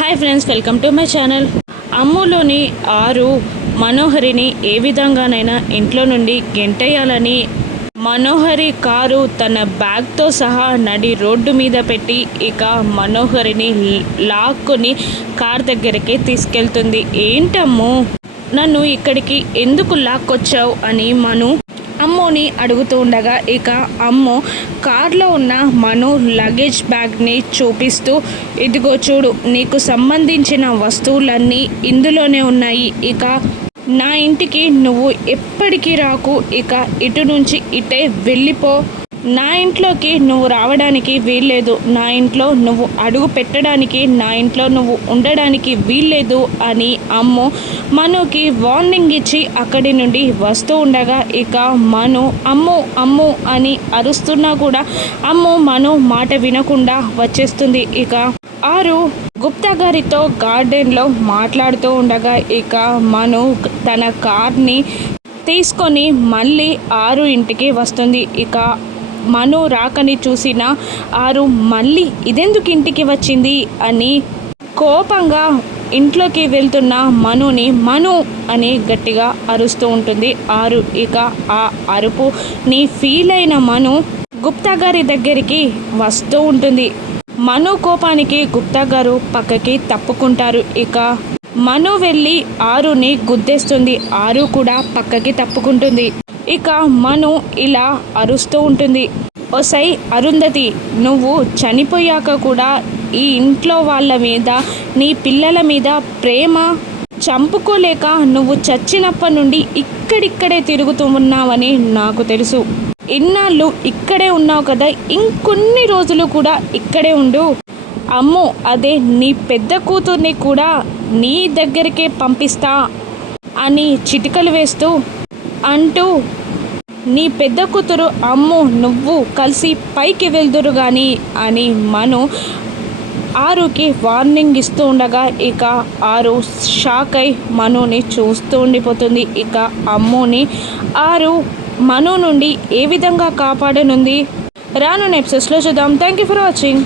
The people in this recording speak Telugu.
Hi friends, welcome to my channel. అమ్ములోని ఆరు మనోహరిని ఏ విధంగానైనా ఇంట్లో నుండి గెంటేయాలని మనోహరి కారు తన బ్యాగ్తో సహా నడి రోడ్డు మీద పెట్టి ఇక మనోహరిని లాక్కుని కార్ దగ్గరికి తీసుకెళ్తుంది. ఏంటమ్మో, నన్ను ఇక్కడికి ఎందుకు లాక్కొచ్చావు అని అమ్మోని అడుగుతూ ఉండగా ఇక అమ్మో కార్లో ఉన్న మను లగేజ్ బ్యాగ్ని చూపిస్తూ, ఇదిగో చూడు, నీకు సంబంధించిన వస్తువులన్నీ ఇందులోనే ఉన్నాయి. ఇక నా ఇంటికి నువ్వు ఎప్పటికీ రాకు, ఇక ఇటు నుంచి ఇటే వెళ్ళిపో. నా ఇంట్లోకి నువ్వు రావడానికి వీల్లేదు, నా ఇంట్లో నువ్వు అడుగు పెట్టడానికి, నా ఇంట్లో నువ్వు ఉండడానికి వీల్లేదు అని అమ్ము మనుకి వార్నింగ్ ఇచ్చి అక్కడి నుండి వస్తూ ఉండగా ఇక మను అమ్ము అమ్ము అని అరుస్తున్నా కూడా మను మాట వినకుండా వచ్చేస్తుంది. ఇక ఆరు గుప్తా గారితో గార్డెన్లో మాట్లాడుతూ ఉండగా ఇక మను తన కార్ని తీసుకొని మళ్ళీ ఆరు ఇంటికి వస్తుంది. ఇక మను రాకని చూసిన ఆరు మళ్ళీ ఇదెందుకు ఇంటికి వచ్చింది అని కోపంగా ఇంట్లోకి వెళ్తున్న మనుని మను అని గట్టిగా అరుస్తూ ఉంటుంది ఆరు. ఇక ఆ అరుపుని ఫీల్ అయిన మను గుప్తా గారి దగ్గరికి వస్తూ ఉంటుంది. మను కోపానికి గుప్తా గారు పక్కకి తప్పుకుంటారు. ఇక మను వెళ్ళి ఆరుని గుద్దేస్తుంది. ఆరు కూడా పక్కకి తప్పుకుంటుంది. ఇక మను ఇలా అరుస్తూ ఉంటుంది, ఓసై అరుంధతి, నువ్వు చనిపోయాక కూడా ఈ ఇంట్లో వాళ్ళ మీద, నీ పిల్లల మీద ప్రేమ చంపుకోలేక నువ్వు చచ్చినప్పటి నుండి ఇక్కడిక్కడే తిరుగుతూ ఉన్నావని నాకు తెలుసు. ఇన్నాళ్ళు ఇక్కడే ఉన్నావు కదా, ఇంకొన్ని రోజులు కూడా ఇక్కడే ఉండు. అమ్మో, అదే నీ పెద్ద కూతుర్ని కూడా నీ దగ్గరికే పంపిస్తా అని చిటికలు వేస్తూ అంటూ, నీ పెద్ద కూతురు అమ్ము నువ్వు కలిసి పైకి వెళ్దురు కానీ అని మను ఆరుకి వార్నింగ్ ఇస్తూ ఉండగా ఇక ఆరు షాక్ అయి మనుని చూస్తూ ఉండిపోతుంది. ఇక అమ్ముని ఆరు మను నుండి ఏ విధంగా కాపాడనుంది రానున్న ఎపిసోడ్స్లో చూద్దాం. Thank you for watching.